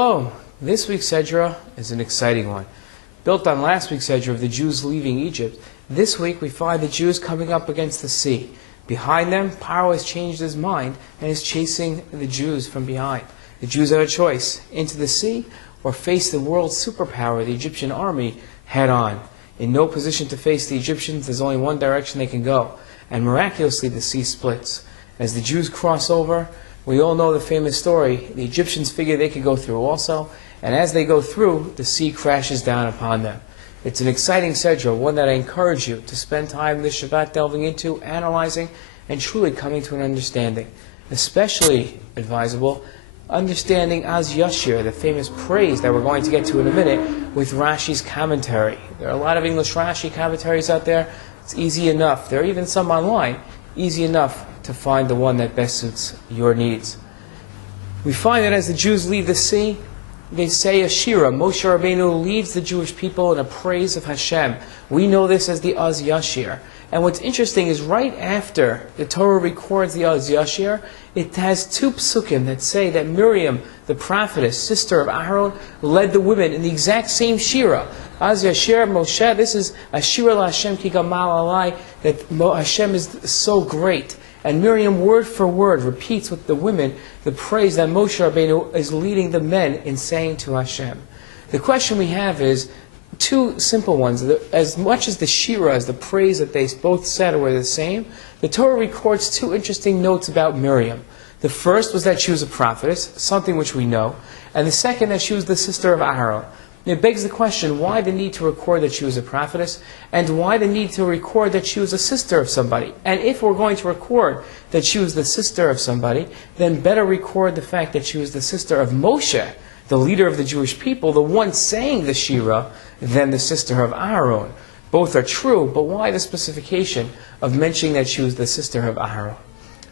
Shalom! This week's Sedra is an exciting one. Built on last week's Sedra of the Jews leaving Egypt, this week we find the Jews coming up against the sea. Behind them, Paro has changed his mind and is chasing the Jews from behind. The Jews have a choice, into the sea or face the world superpower, the Egyptian army, head on. In no position to face the Egyptians, there's only one direction they can go. And miraculously the sea splits. As the Jews cross over, we all know the famous story. The Egyptians figure they could go through also, and as they go through, the sea crashes down upon them. It's an exciting Sedra, one that I encourage you to spend time this Shabbat delving into, analyzing, and truly coming to an understanding. Especially advisable, understanding Az Yashir, the famous praise that we're going to get to in a minute, with Rashi's commentary. There are a lot of English Rashi commentaries out there. It's easy enough. There are even some online. Easy enough to find the one that best suits your needs. We find that as the Jews leave the sea, they say a shira. Moshe Rabbeinu leads the Jewish people in a praise of Hashem. We know this as the Az Yashir. And what's interesting is right after the Torah records the Az Yashir, it has two psukim that say that Miriam, the prophetess, sister of Aaron, led the women in the exact same shira. Az Yashir, Moshe, this is a shira la Hashem ki gamal alai, that Hashem is so great. And Miriam, word for word, repeats with the women the praise that Moshe Rabbeinu is leading the men in saying to Hashem. The question we have is two simple ones. As much as the shira, as the praise that they both said were the same, the Torah records two interesting notes about Miriam. The first was that she was a prophetess, something which we know, and the second that she was the sister of Aaron. It begs the question, why the need to record that she was a prophetess, and why the need to record that she was a sister of somebody? And if we're going to record that she was the sister of somebody, then better record the fact that she was the sister of Moshe, the leader of the Jewish people, the one saying the Shira, than the sister of Aaron. Both are true, but why the specification of mentioning that she was the sister of Aaron?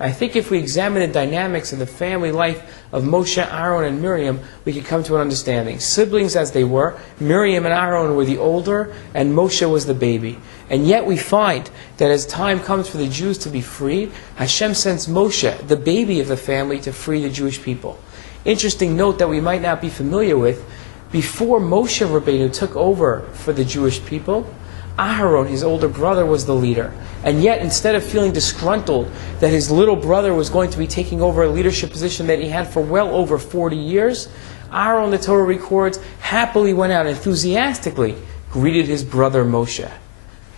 I think if we examine the dynamics of the family life of Moshe, Aaron, and Miriam, we could come to an understanding. Siblings as they were, Miriam and Aaron were the older, and Moshe was the baby. And yet we find that as time comes for the Jews to be freed, Hashem sends Moshe, the baby of the family, to free the Jewish people. Interesting note that we might not be familiar with, before Moshe Rabbeinu took over for the Jewish people, Aaron, his older brother, was the leader. And yet, instead of feeling disgruntled that his little brother was going to be taking over a leadership position that he had for well over 40 years, Aaron, the Torah records, happily went out enthusiastically, greeted his brother Moshe.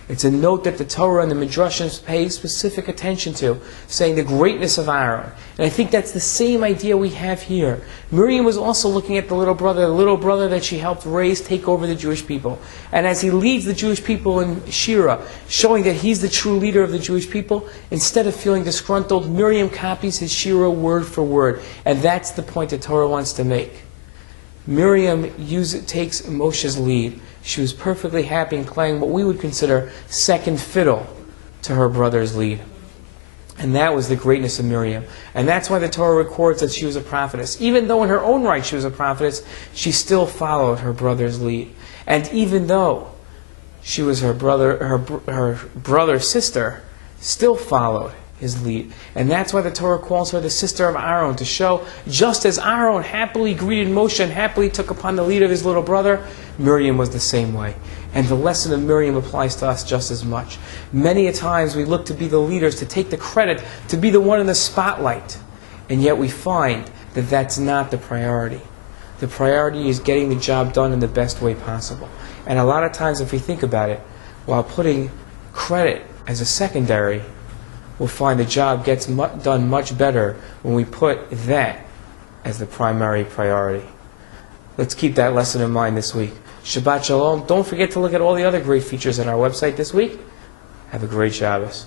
It's a note that the Torah and the Midrashim pay specific attention to, saying the greatness of Aaron. And I think that's the same idea we have here. Miriam was also looking at the little brother that she helped raise, take over the Jewish people. And as he leads the Jewish people in Shira, showing that he's the true leader of the Jewish people, instead of feeling disgruntled, Miriam copies his Shira word for word. And that's the point that Torah wants to make. Miriam takes Moshe's lead. She was perfectly happy in playing what we would consider second fiddle to her brother's lead. And that was the greatness of Miriam. And that's why the Torah records that she was a prophetess. Even though in her own right she was a prophetess, she still followed her brother's lead. And even though she was her brother's sister, still followed his lead. And that's why the Torah calls her the sister of Aaron, to show just as Aaron happily greeted Moshe and happily took upon the lead of his little brother, Miriam was the same way. And the lesson of Miriam applies to us just as much. Many a times we look to be the leaders, to take the credit, to be the one in the spotlight. And yet we find that that's not the priority. The priority is getting the job done in the best way possible. And a lot of times if we think about it, while putting credit as a secondary, we'll find the job gets done much better when we put that as the primary priority. Let's keep that lesson in mind this week. Shabbat Shalom. Don't forget to look at all the other great features on our website this week. Have a great Shabbos.